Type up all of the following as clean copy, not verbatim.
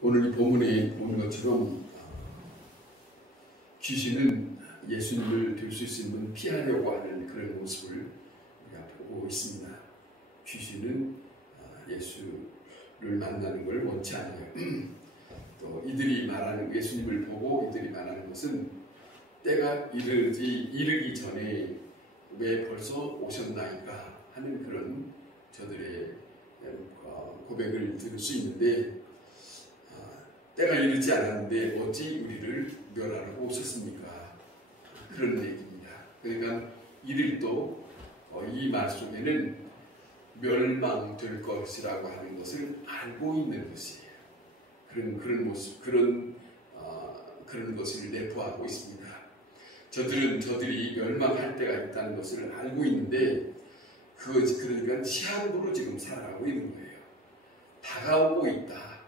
오늘 이 본문에 보는 것처럼 귀신은 예수님을 들 수 있으면 피하려고 하는 그런 모습을 우리가 보고 있습니다. 귀신은 예수를 만나는 걸 원치 않아요. 또 이들이 말하는, 예수님을 보고 이들이 말하는 것은 때가 이르기 전에 왜 벌써 오셨나이까 하는 그런 저들의 고백을 들을 수 있는데, 때가 이르지 않았는데 어찌 우리를 멸하러 오셨습니까? 그런 얘기입니다. 그러니까 이들도 이 말 속에는 멸망될 것이라고 하는 것을 알고 있는 것이에요. 그런 모습, 그런 것을 내포하고 있습니다. 저들이 멸망할 때가 있다는 것을 알고 있는데, 그러니까 시한부로 지금 살아가고 있는 거예요. 다가오고 있다.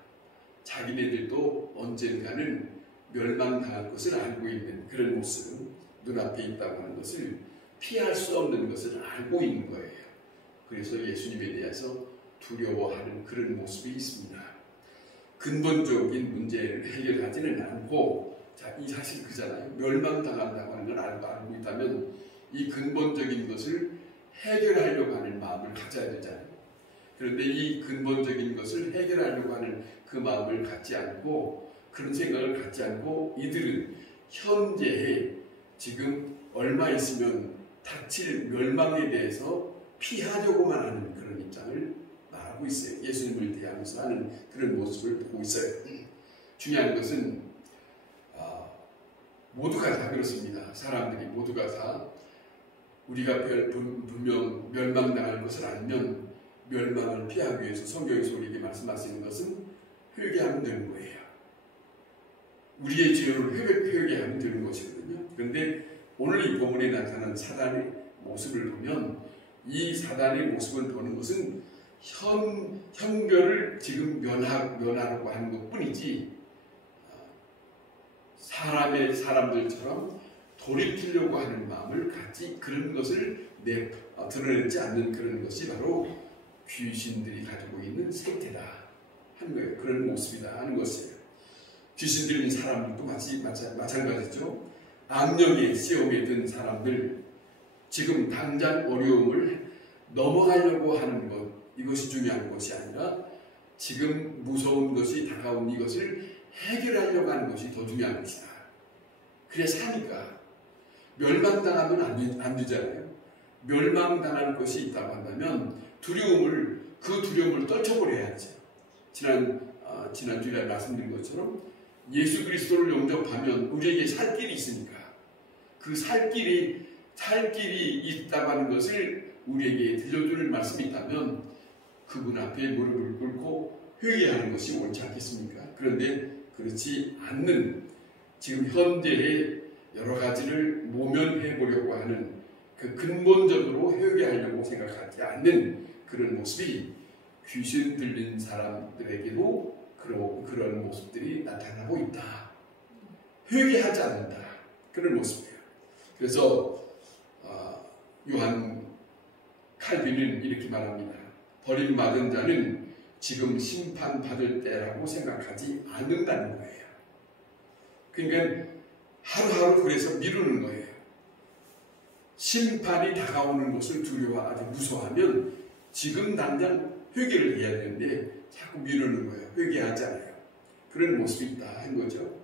자기네들도 언젠가는 멸망당할 것을 알고 있는 그런 모습, 눈앞에 있다고 하는 것을 피할 수 없는 것을 알고 있는 거예요. 그래서 예수님에 대해서 두려워하는 그런 모습이 있습니다. 근본적인 문제를 해결하지는 않고, 이 사실 그잖아요. 멸망당한다고 하는 걸 알고 있다면 이 근본적인 것을 해결하려고 하는 마음을 가져야 되잖아요. 그런데 이 근본적인 것을 해결하려고 하는 그 마음을 갖지 않고, 그런 생각을 갖지 않고, 이들은 현재에 지금 얼마 있으면 닥칠 멸망에 대해서 피하려고만 하는 그런 입장을 말하고 있어요. 예수님을 대하면서 하는 그런 모습을 보고 있어요. 중요한 것은 모두가 다 그렇습니다. 사람들이 모두가 다 우리가 분명 멸망당할 것을 알면 멸망을 피하기 위해서 성경에서 우리에게 말씀하시는 것은 회개하면 되는 거예요. 우리의 죄를 회개하면 되는 것이거든요. 그런데 오늘 이 본문에 나타난 사단의 모습을 보면, 이 사단의 모습을 보는 것은 형별을 지금 면하려고 하는 것뿐이지, 사람들처럼 돌이키려고 하는 마음을 갖지, 그런 것을 드러내지 않는 그런 것이 바로 귀신들이 가지고 있는 생태다 하는 거예요. 그런 모습이다 하는 것이에요. 귀신들인 사람들도 마찬가지죠. 악령의 시험에 든 사람들, 지금 당장 어려움을 넘어가려고 하는 것, 이것이 중요한 것이 아니라 지금 무서운 것이 다가온 이것을 해결하려고 하는 것이 더 중요한 것이다. 그래 사니까 멸망당하면 안 되잖아요. 멸망당할 것이 있다고 한다면 그 두려움을 떨쳐버려야죠. 지난주에 말씀드린 것처럼 예수 그리스도를 영접하면 우리에게 살 길이 있으니까, 그 살 길이 있다고 하는 것을 우리에게 들려주는 말씀이 있다면 그분 앞에 무릎을 꿇고 회개하는 것이 옳지 않겠습니까? 그런데 그렇지 않는, 지금 현재의 여러 가지를 모면해 보려고 하는, 그 근본적으로 회개하려고 생각하지 않는 그런 모습이 귀신 들린 사람들에게도 그런 모습들이 나타나고 있다. 회개하지 않는다. 그런 모습이에요. 그래서 요한 칼빈은 이렇게 말합니다. 버림받은 자는 지금 심판받을 때라고 생각하지 않는다는 거예요. 그러니까 하루하루 그래서 미루는 거예요. 심판이 다가오는 것을 두려워하지, 무서워하면 지금 당장 회개를 해야 되는데 자꾸 미루는 거예요. 회개하지 않아요. 그런 모습이 있다 한 거죠.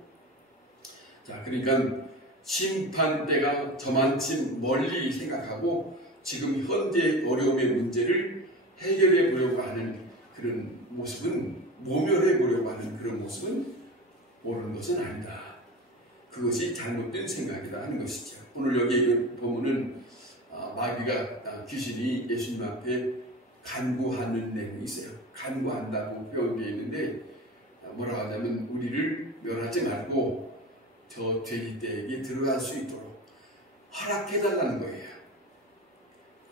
자, 그러니까 심판 때가 저만큼 멀리 생각하고 지금 현재 어려움의 문제를 해결해 보려고 하는 그런 모습은, 모면해 보려고 하는 그런 모습은 옳은 것은 아니다. 그것이 잘못된 생각이다 하는 것이죠. 오늘 여기 보면은 귀신이 예수님 앞에 간구하는 내용이 있어요. 간구한다고 표현되어 있는데, 뭐라고 하냐면 우리를 멸하지 말고 저 죄인들에게 들어갈 수 있도록 허락해달라는 거예요.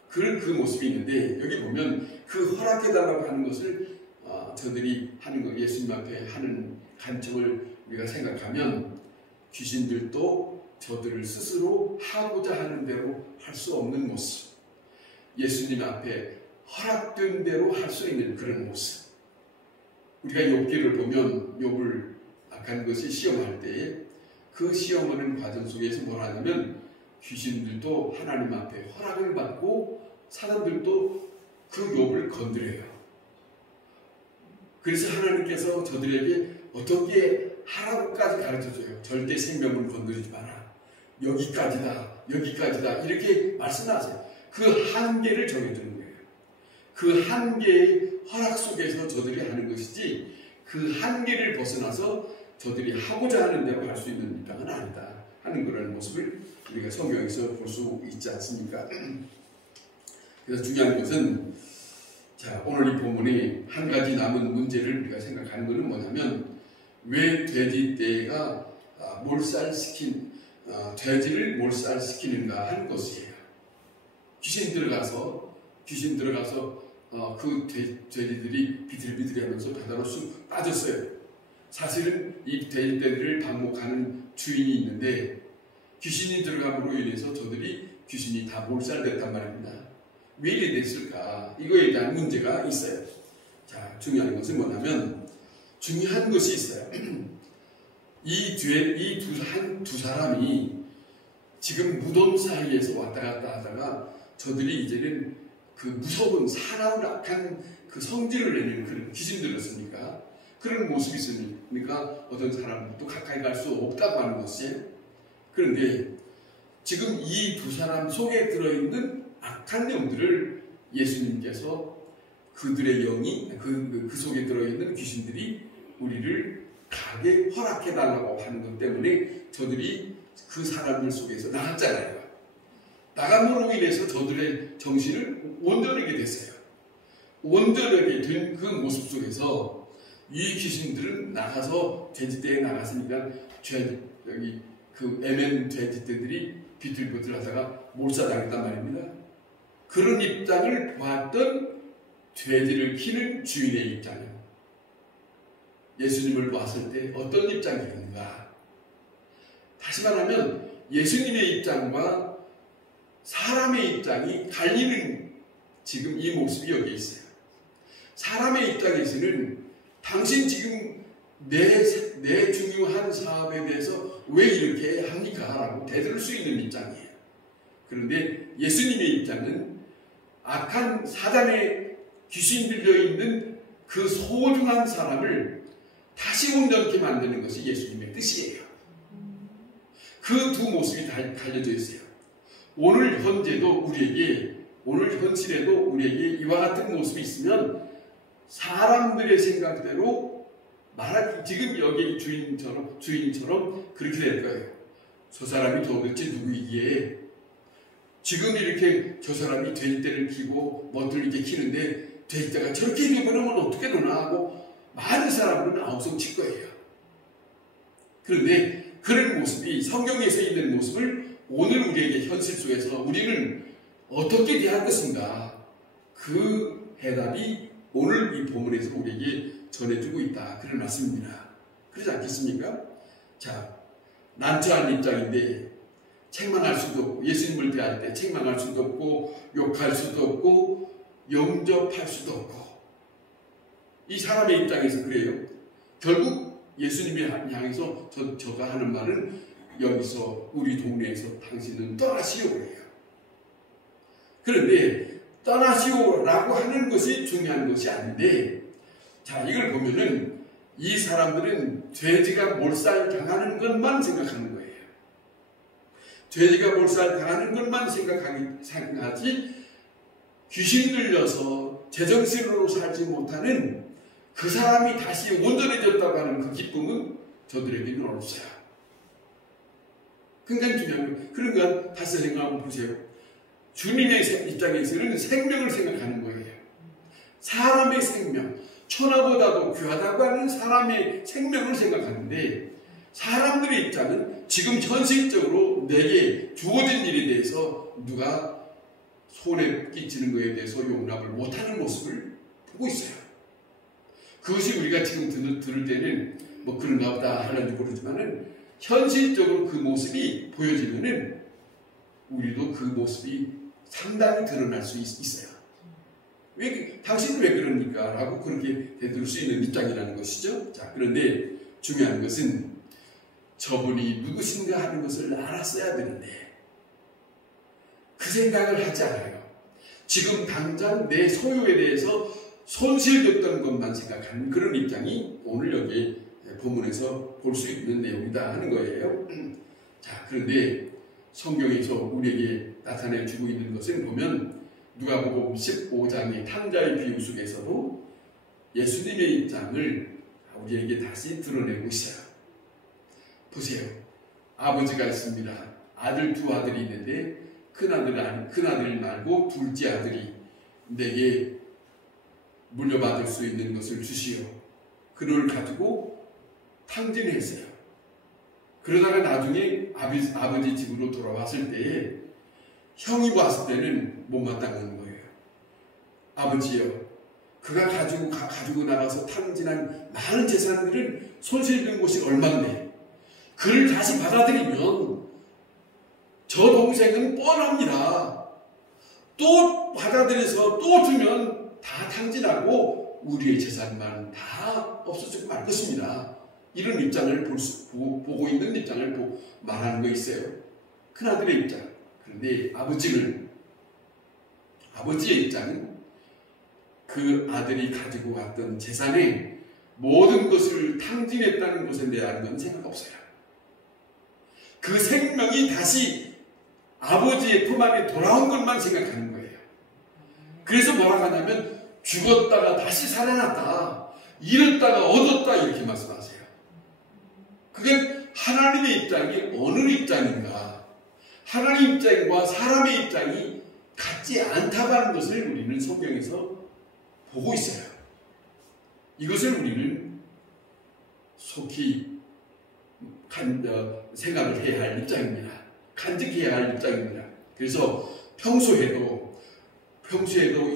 그 모습이 있는데, 여기 보면 그 허락해달라고 하는 것을 저들이 하는 거, 예수님 앞에 하는 간청을 우리가 생각하면 귀신들도 저들을 스스로 하고자 하는 대로 할 수 없는 모습, 예수님 앞에 허락된 대로 할 수 있는 그런 모습, 우리가 욥기를 보면 욥을 악한 것이 시험할 때에 그 시험하는 과정 속에서 뭘 하냐면 귀신들도 하나님 앞에 허락을 받고 사람들도 그 욥을 건드려요. 그래서 하나님께서 저들에게 어떻게 하라고까지 가르쳐줘요. 절대 생명을 건드리지 마라. 여기까지다. 이렇게 말씀하세요. 그 한계를 정해주는 거예요. 그 한계의 허락 속에서 저들이 하는 것이지 그 한계를 벗어나서 저들이 하고자 하는 대로 할 수 있는 입장은 아니다 하는 그런 모습을 우리가 성경에서 볼 수 있지 않습니까? 그래서 중요한 것은 자, 오늘 이 본문에 한 가지 남은 문제를 우리가 생각하는 것은 뭐냐면 왜 돼지떼가 돼지를 몰살시키는가 하는 것이에요. 귀신 들어가서 그 돼지들이 비틀비틀하면서 바다로 쑥 빠졌어요. 사실은 이 돼지떼들을 방목하는 주인이 있는데 귀신이 들어감으로 인해서 귀신이 다 몰살됐단 말입니다. 왜 이래 됐을까? 이거에 대한 문제가 있어요. 자, 중요한 것은 뭐냐면 중요한 것이 있어요. 이 두 사람이 지금 무덤 사이에서 왔다 갔다 하다가 저들이 이제는 그 무서운 사나운 악한 그 성질을 내는 그런 귀신들이었습니까? 그런 모습이 있으니까 어떤 사람도 가까이 갈 수 없다고 하는 것이. 그런데 지금 이 두 사람 속에 들어있는 악한 영들을 예수님께서 그들의 영이 그 속에 들어있는 귀신들이 우리를 가게 허락해달라고 하는 것 때문에 저들이 그 사람들 속에서 나갔잖아요. 나감으로 인해서 저들의 정신을 온전하게 됐어요. 온전하게 된 그 모습 속에서 이 귀신들은 나가서 돼지떼에 나갔으니까 여기 그 애맨 돼지떼들이 비틀비틀하다가 몰살당했단 말입니다. 그런 입장을 보았던 돼지를 키는 주인의 입장이요. 예수님을 봤을 때 어떤 입장이었는가? 다시 말하면 예수님의 입장과 사람의 입장이 갈리는 지금 이 모습이 여기 있어요. 사람의 입장에서는 당신 지금 내 중요한 사업에 대해서 왜 이렇게 합니까? 라고 대들을 수 있는 입장이에요. 그런데 예수님의 입장은 악한 사단에 귀신 들려있는 그 소중한 사람을 다시 온전케 만드는 것이 예수님의 뜻이에요. 그 두 모습이 다 달려져 있어요. 오늘 현실에도 우리에게 이와 같은 모습이 있으면 사람들의 생각대로 지금 여기 주인처럼 그렇게 될 거예요. 저 사람이 도대체 누구이기에 지금 이렇게 저 사람이 돼지떼를 키고 뭐들 이렇게 키는데 돼지떼가 저렇게 되면 어떻게 되나 하고 많은 사람들은 아우성 칠 거예요. 그런데 그런 모습이 성경에서 있는 모습을 오늘 우리에게 현실 속에서 우리는 어떻게 대할 것인가? 그 해답이 오늘 이 본문에서 우리에게 전해주고 있다. 그런 말씀입니다. 그렇지 않겠습니까? 자, 난처한 입장인데 책망할 수도 없고 예수님을 대할 때 책망할 수도 없고 욕할 수도 없고 영접할 수도 없고 이 사람의 입장에서 그래요. 결국 예수님이 향해서 저가 하는 말은 여기서 우리 동네에서 당신은 떠나시오 그래요. 그런데 떠나시오라고 하는 것이 중요한 것이 아닌데 자 이걸 보면은 이 사람들은 돼지가 몰살당하는 것만 생각하는 거예요. 돼지가 몰살당하는 것만 생각하지 귀신 들려서 제정신으로 살지 못하는 그 사람이 다시 온전해졌다고 하는 그 기쁨은 저들에게는 없어요. 굉장히 중요한 거예요. 그러니까 다시 생각하면 보세요. 주님의 입장에서는 생명을 생각하는 거예요. 사람의 생명, 천하보다도 귀하다고 하는 사람의 생명을 생각하는데 사람들의 입장은 지금 현실적으로 내게 주어진 일에 대해서 누가 손해 끼치는 것에 대해서 용납을 못하는 모습을 보고 있어요. 그것이 우리가 지금 들을 때는 뭐 그런가 보다 하는지 모르지만은 현실적으로 그 모습이 보여지면은 우리도 그 모습이 상당히 드러날 수 있어요. 당신은 왜 그럽니까? 라고 그렇게 되돌릴 수 있는 입장이라는 것이죠. 자, 그런데 중요한 것은 저분이 누구신가 하는 것을 알았어야 되는데 그 생각을 하지 않아요. 지금 당장 내 소유에 대해서 손실됐던 것만 생각하는 그런 입장이 오늘 여기 본문에서 볼 수 있는 내용이다 하는 거예요. 자, 그런데 성경에서 우리에게 나타내 주고 있는 것을 보면 누가복음 15장의 탕자의 비유 속에서도 예수님의 입장을 우리에게 다시 드러내고 있어요. 보세요. 아버지가 있습니다. 두 아들이 있는데 큰아들 말고 둘째 아들이 내게 물려받을 수 있는 것을 주시오. 그를 가지고 탕진했어요. 그러다가 나중에 아버지 집으로 돌아왔을 때에 형이 왔을 때는 못마땅한 거예요. 아버지요, 그가 가지고 나가서 탕진한 많은 재산들은 손실된 곳이 얼마인데 그를 다시 받아들이면 저 동생은 뻔합니다. 또 받아들여서 또 주면 다 탕진하고 우리의 재산만 다 없어지고 말 것입니다. 이런 입장을 보고 있는 입장을 말하는 거 있어요. 큰아들의 입장. 그런데 아버지의 입장은 그 아들이 가지고 왔던 재산의 모든 것을 탕진했다는 것에 대한 생각 없어요. 그 생명이 다시 아버지의 품 안에 돌아온 것만 생각하는 거예요. 그래서 뭐라고 하냐면 죽었다가 다시 살아났다, 잃었다가 얻었다 이렇게 말씀하세요. 그게 하나님의 입장이 어느 입장인가, 하나님 입장과 사람의 입장이 같지 않다는 것을 우리는 성경에서 보고 있어요. 이것을 우리는 속히 생각을 해야 할 입장입니다. 간직해야 할 입장입니다. 그래서 평소에도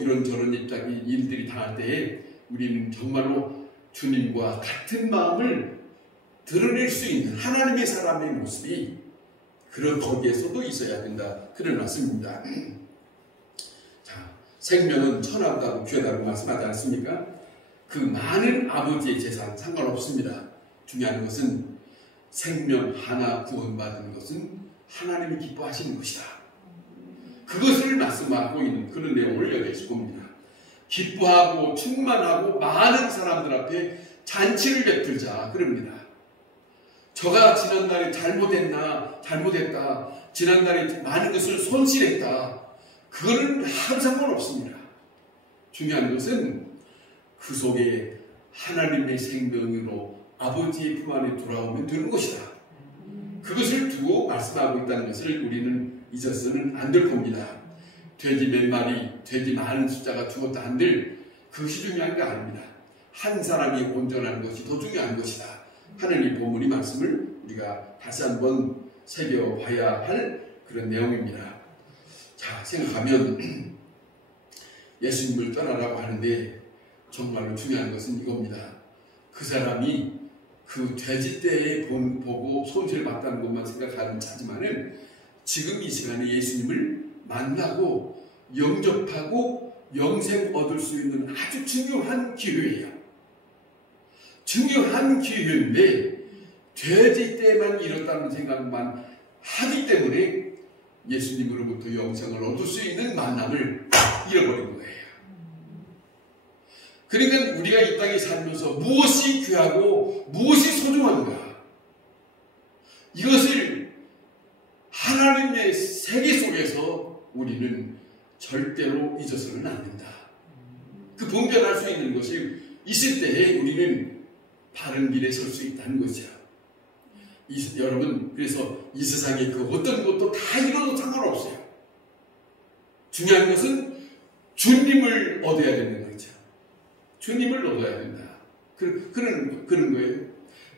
이런저런 일들이 당할 때에 우리는 정말로 주님과 같은 마음을 드러낼 수 있는 하나님의 사람의 모습이 그런 거기에서도 있어야 된다. 그런 말씀입니다. 자, 생명은 천하보다도 귀하다고 말씀하지 않습니까? 그 많은 아버지의 재산 상관없습니다. 중요한 것은 생명 하나 구원받은 것은 하나님이 기뻐하시는 것이다. 그것을 말씀하고 있는 그런 내용을 여기에서 봅니다. 기뻐하고 충만하고 많은 사람들 앞에 잔치를 베풀자 그럽니다. 저가 지난날에 잘못했다, 지난날에 많은 것을 손실했다, 그거는 아무 상관없습니다. 중요한 것은 그 속에 하나님의 생명으로 아버지의 품 안에 돌아오면 되는 것이다. 그것을 두고 말씀하고 있다는 것을 우리는 잊어서는 안 될 겁니다. 돼지 몇 마리, 돼지 많은 숫자가 죽었다 한들 그것이 중요한 게 아닙니다. 한 사람이 온전한 것이 더 중요한 것이다 하는 이 본문의 말씀을 우리가 다시 한번 새겨봐야 할 그런 내용입니다. 자, 생각하면 예수님을 떠나라고 하는데 정말로 중요한 것은 이겁니다. 그 사람이 그 돼지떼에 보고 손실받다는 것만 생각하는 차지만은 지금 이 시간에 예수님을 만나고 영접하고 영생 얻을 수 있는 아주 중요한 기회예요. 중요한 기회인데 돼지떼만 잃었다는 생각만 하기 때문에 예수님으로부터 영생을 얻을 수 있는 만남을 잃어버린 거예요. 그러니까 우리가 이 땅에 살면서 무엇이 귀하고 무엇이 소중한가, 이것을 하나님의 세계 속에서 우리는 절대로 잊어서는 안 된다. 그 분별할 수 있는 것이 있을 때에 우리는 바른 길에 설 수 있다는 거죠. 여러분, 그래서 이 세상에 그 어떤 것도 다 이뤄도 상관없어요. 중요한 것은 주님을 얻어야 되는 거죠. 주님을 얻어야 된다. 그런 거예요.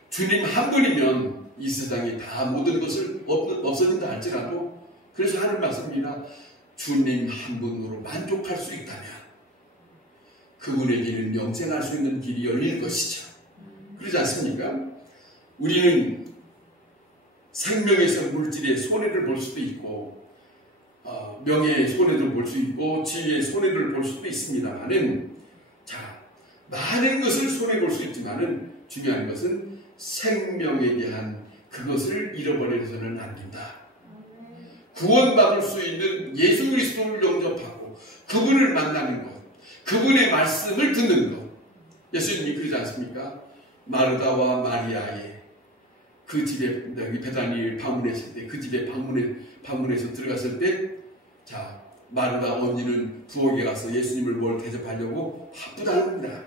주님 한 분이면 이 세상에 다 모든 것을 없어진다 할지라도, 그래서 하는 말씀입니다. 주님 한 분으로 만족할 수 있다면 그분에게는 영생할 수 있는 길이 열릴 것이죠. 그러지 않습니까? 우리는 생명에서 물질의 손해를 볼 수도 있고 명예의 손해를 볼 수 있고 지위의 손해를 볼 수도 있습니다만은, 자, 많은 것을 손해 볼 수 있지만은 중요한 것은 생명에 대한 그것을 잃어버려서는 안 된다. 구원받을 수 있는 예수 그리스도를 영접하고 그분을 만나는 것, 그분의 말씀을 듣는 것. 예수님이 그러지 않습니까? 마르다와 마리아의 그 집에 베다니를 방문했을 때, 그 집에 방문해서 들어갔을 때, 자, 마르다 언니는 부엌에 가서 예수님을 뭘 대접하려고 바쁘다합니다.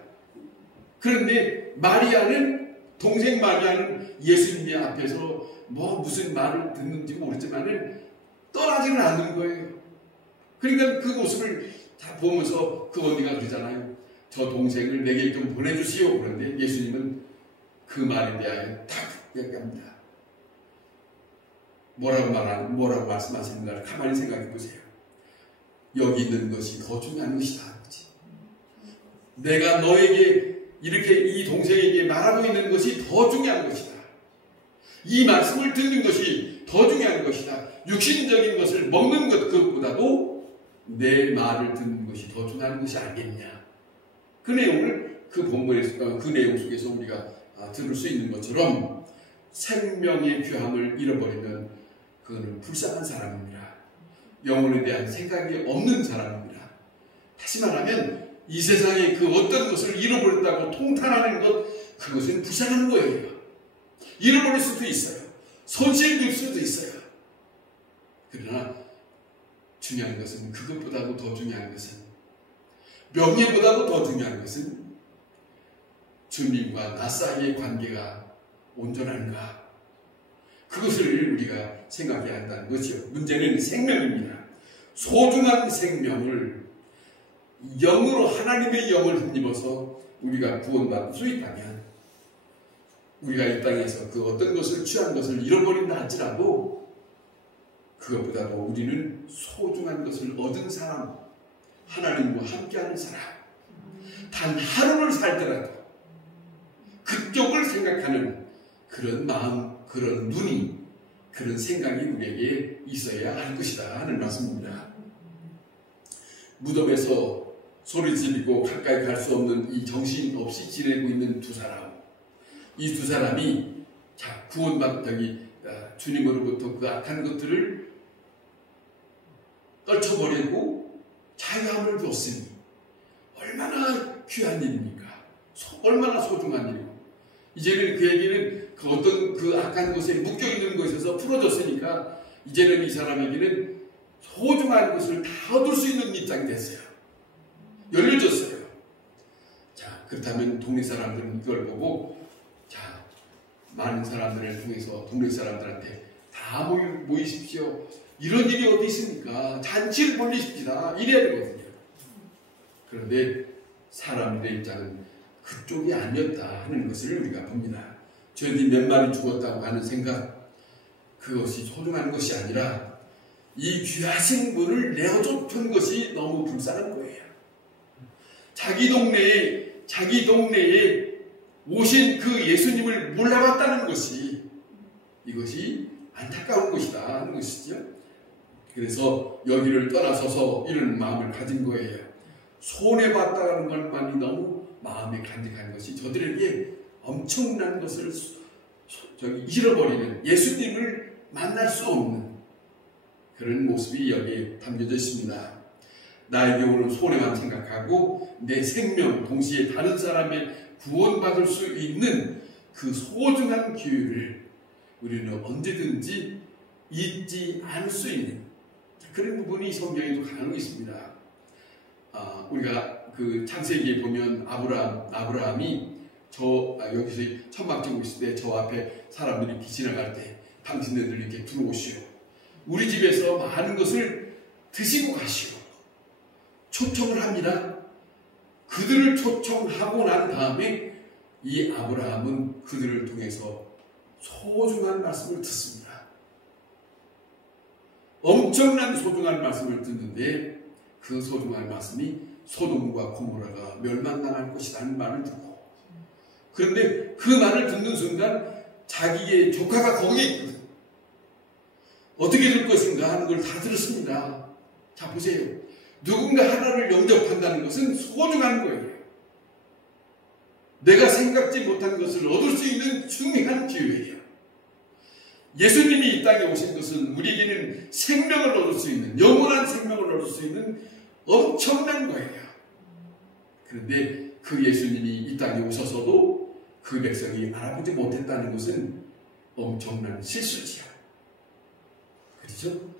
그런데 마리아는, 동생 마리아는 예수님 앞에서 뭐 무슨 말을 듣는지 모르지만은 떠나지는 않는 거예요. 그러니까 그 모습을 다 보면서 그 언니가 그러잖아요. 저 동생을 내게 좀 보내주시오. 그런데 예수님은 그 말에 대하여 딱 얘기합니다. 뭐라고 말씀하시는가를 가만히 생각해 보세요. 여기 있는 것이 더 중요한 것이다. 내가 너에게 이렇게 이 동생에게 말하고 있는 것이 더 중요한 것이다. 이 말씀을 듣는 것이 더 중요한 것이다. 육신적인 것을 먹는 것 그것보다도 내 말을 듣는 것이 더 중요한 것이 아니겠냐. 그 내용을 그 본문에서, 그 내용 속에서 우리가 들을 수 있는 것처럼 생명의 귀함을 잃어버리면 그거는 불쌍한 사람입니다. 영혼에 대한 생각이 없는 사람입니다. 다시 말하면 이 세상에 그 어떤 것을 잃어버렸다고 통탄하는 것, 그것은 불쌍한 거예요. 잃어버릴 수도 있어요. 손실될 수도 있어요. 그러나 중요한 것은, 그것보다도 더 중요한 것은, 명예보다도 더 중요한 것은 주님과 나 사이의 관계가 온전한가, 그것을 우리가 생각해야 한다는 것이요. 문제는 생명입니다. 소중한 생명을, 영으로 하나님의 영을 힘입어서 우리가 구원받을 수 있다면, 우리가 이 땅에서 그 어떤 것을 취한 것을 잃어버린다 할지라도 그것보다도 우리는 소중한 것을 얻은 사람, 하나님과 함께하는 사람, 단 하루를 살더라도 그쪽을 생각하는 그런 마음, 그런 눈이, 그런 생각이 우리에게 있어야 할 것이다 하는 말씀입니다. 무덤에서 소리 지르고 가까이 갈 수 없는 이 정신없이 지내고 있는 두 사람, 이 두 사람이 자, 주님으로부터 그 악한 것들을 떨쳐버리고 자유함을 줬으니 얼마나 귀한 일입니까? 얼마나 소중한 일이고, 이제는 그에게는 그 어떤 그 악한 것에 묶여있는 것에서 풀어졌으니까 이제는 이 사람에게는 소중한 것을 다 얻을 수 있는 입장이 됐어요. 열려졌어요. 자, 그렇다면 동네 사람들은 이걸 보고, 자, 많은 사람들을 통해서 동네 사람들한테 다 모이십시오. 이런 일이 어디 있습니까? 잔치를 벌리십시다. 이래야 되거든요. 그런데 사람들의 입장은 그쪽이 아니었다 하는 것을 우리가 봅니다. 저희들이 몇 마리 죽었다고 하는 생각, 그것이 소중한 것이 아니라 이 귀하신 분을 내어줬던 것이 너무 불쌍한 거예요. 자기 동네에 오신 그 예수님을 몰라봤다는 것이, 이것이 안타까운 것이다 하는 것이죠. 그래서 여기를 떠나서서 이런 마음을 가진 거예요. 손해봤다는 것만이 너무 마음에 간직한 것이 저들에게 엄청난 것을 잃어버리는, 예수님을 만날 수 없는 그런 모습이 여기에 담겨져 있습니다. 나에게 오는 손해만 생각하고 내 생명, 동시에 다른 사람의 구원받을 수 있는 그 소중한 기회를 우리는 언제든지 잊지 않을 수 있는 그런 부분이 성경에도 가능하고 있습니다. 우리가 그 창세기에 보면 아브라함이 여기서 천막 지고 있을 때 저 앞에 사람들이 이렇게 지나갈 때 당신네들 이렇게 들어오시오. 우리 집에서 많은 것을 드시고 가시오. 초청을 합니다. 그들을 초청하고 난 다음에 이 아브라함은 그들을 통해서 소중한 말씀을 듣습니다. 엄청난 소중한 말씀을 듣는데 그 소중한 말씀이 소돔과 고모라가 멸망당할 것이라는 말을 듣고, 그런데 그 말을 듣는 순간 자기의 조카가 거기에 있거든. 어떻게 될 것인가 하는 걸 다 들었습니다. 자, 보세요. 누군가 하나를 영접한다는 것은 소중한 거예요. 내가 생각지 못한 것을 얻을 수 있는 중요한 기회예요. 예수님이 이 땅에 오신 것은 우리에게는 생명을 얻을 수 있는, 영원한 생명을 얻을 수 있는 엄청난 거예요. 그런데 그 예수님이 이 땅에 오셔서도 그 백성이 알아보지 못했다는 것은 엄청난 실수지요. 그렇죠?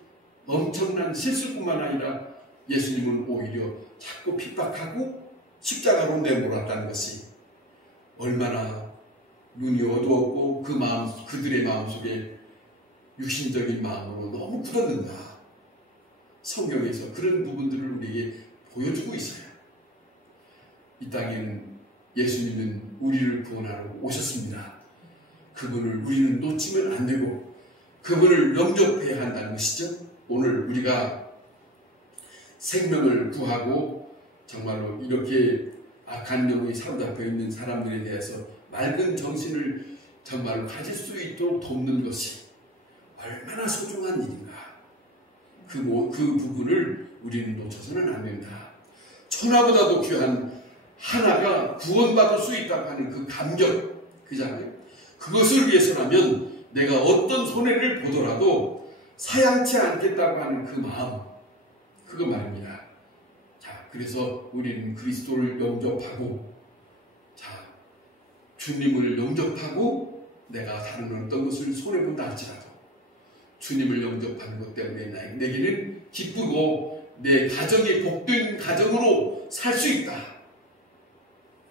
엄청난 실수뿐만 아니라 예수님은 오히려 자꾸 핍박하고 십자가로 내몰았다는 것이 얼마나 눈이 어두웠고 그 마음, 그들의 마음속에 육신적인 마음으로 너무 굳었는가. 성경에서 그런 부분들을 우리에게 보여주고 있어요. 이 땅에는 예수님은 우리를 구원하러 오셨습니다. 그분을 우리는 놓치면 안 되고 그분을 영접해야 한다는 것이죠. 오늘 우리가 생명을 구하고 정말로 이렇게 악한 영에 사로잡혀 있는 사람들에 대해서 맑은 정신을 정말로 가질 수 있도록 돕는 것이 얼마나 소중한 일인가. 그 부분을 우리는 놓쳐서는 안 된다. 천하보다도 귀한 하나가 구원받을 수 있다고 하는 그 감격, 그잖아요. 그것을 위해서라면 내가 어떤 손해를 보더라도 사양치 않겠다고 하는 그 마음, 그거 말입니다. 자, 그래서 우리는 그리스도를 영접하고, 자, 주님을 영접하고 내가 다른 어떤 것을 손해본다 할지라도 주님을 영접하는 것 때문에 내게는 기쁘고 내 가정이 복된 가정으로 살 수 있다.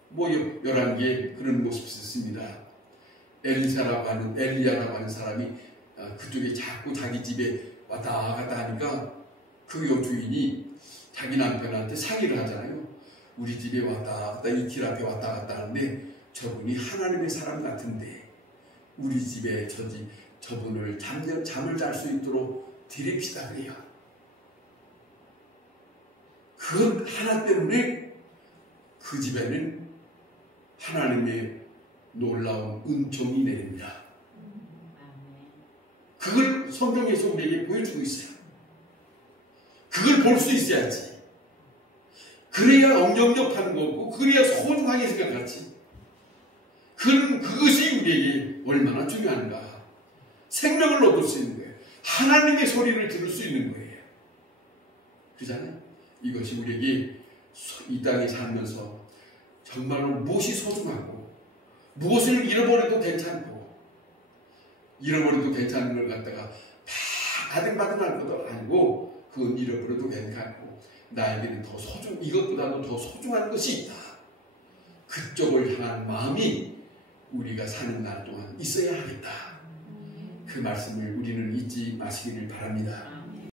뭐 여러 개 그런 모습이 있습니다. 엘리야라고 하는 사람이 그쪽에 자꾸 자기 집에 왔다 갔다 하니까 그 여주인이 자기 남편한테 상의를 하잖아요. 우리 집에 왔다 갔다 이 길 앞에 왔다 갔다 하는데 저분이 하나님의 사람 같은데 우리 집에 저분을 잠을 잘 수 있도록 드립시다 그래요. 그것 하나 때문에 그 집에는 하나님의 놀라운 은총이 내립니다. 그걸 성경에서 우리에게 보여주고 있어요. 그걸 볼 수 있어야지. 그래야 영접하는 거고 그래야 소중하게 생각하지. 그것이 우리에게 얼마나 중요한가. 생명을 얻을 수 있는 거예요. 하나님의 소리를 들을 수 있는 거예요. 그렇잖아요. 이것이 우리에게 이 땅에 살면서 정말로 무엇이 소중하고 무엇을 잃어버려도 괜찮고 잃어버려도 괜찮은 걸 갖다가 다 가등바등할 것도 아니고 그건 잃어버려도 괜찮고 나에게는 더 이것보다도 더 소중한 것이 있다. 그쪽을 향한 마음이 우리가 사는 날 동안 있어야 하겠다. 그 말씀을 우리는 잊지 마시기를 바랍니다.